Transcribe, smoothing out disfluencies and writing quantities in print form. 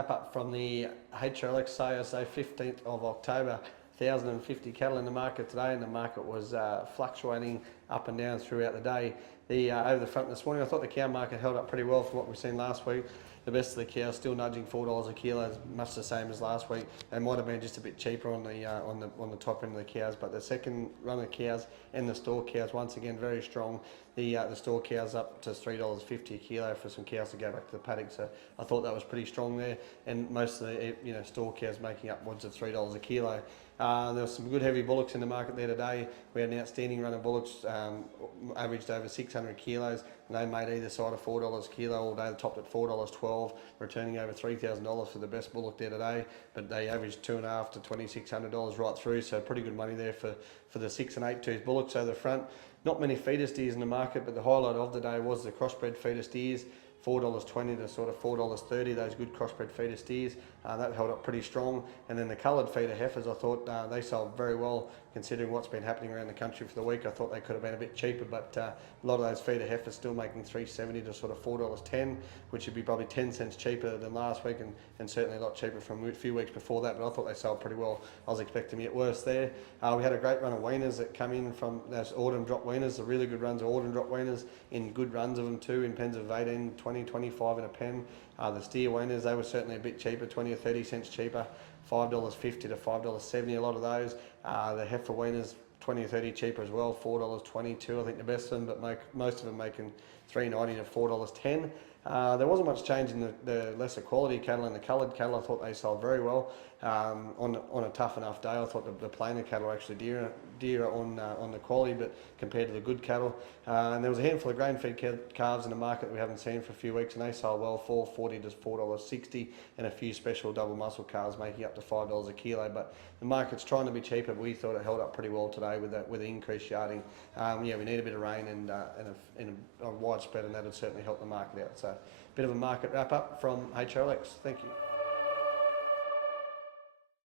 wrap up from the HRLX ASA 15th of October. 1,050 cattle in the market today, and the market was fluctuating up and down throughout the day. Over the front this morning, I thought the cow market held up pretty well for what we've seen last week. The best of the cows still nudging $4 a kilo, much the same as last week. They might have been just a bit cheaper on the top end of the cows, but the second run of cows and the store cows once again very strong. The store cows up to $3.50 a kilo for some cows to go back to the paddock. So I thought that was pretty strong there, and most of the store cows making upwards of $3 a kilo. There were some good heavy bullocks in the market there today. We had an outstanding run of bullocks, averaged over 600 kilos, and they made either side of $4 a kilo all day. They topped at $4.12, returning over $3,000 for the best bullock there today. But they averaged $2,500 to $2,600 right through, so pretty good money there for the 6 and 8 tooth bullocks over the front. Not many feeder steers in the market, but the highlight of the day was the crossbred feeder steers. $4.20 to sort of $4.30, those good crossbred feeder steers. That held up pretty strong. And then the coloured feeder heifers, I thought they sold very well considering what's been happening around the country for the week. I thought they could have been a bit cheaper, but a lot of those feeder heifers still making $3.70 to sort of $4.10, which would be probably 10 cents cheaper than last week, and certainly a lot cheaper from a few weeks before that, but I thought they sold pretty well. I was expecting to get worse there. We had a great run of weaners that come in from those autumn drop weaners, the really good runs of autumn drop weaners, in good runs of them too, in pens of 18, 20, 25 in a pen. The steer weaners, they were certainly a bit cheaper, 20 or 30 cents cheaper, $5.50 to $5.70, a lot of those. The heifer weaners, 20 or 30 cheaper as well, $4.22 I think the best of them, but most of them making $3.90 to $4.10. There wasn't much change in the lesser quality cattle and the coloured cattle. I thought they sold very well. On a tough enough day, I thought the plainer cattle were actually dearer on the quality, but compared to the good cattle. And there was a handful of grain feed calves in the market that we haven't seen for a few weeks, and they sold well, $4.40 to $4.60, and a few special double muscle calves making up to $5 a kilo. But the market's trying to be cheaper, but we thought it held up pretty well today with the increased yarding. We need a bit of rain and a widespread, and that would certainly help the market out. So a bit of a market wrap up from HRLX. Thank you.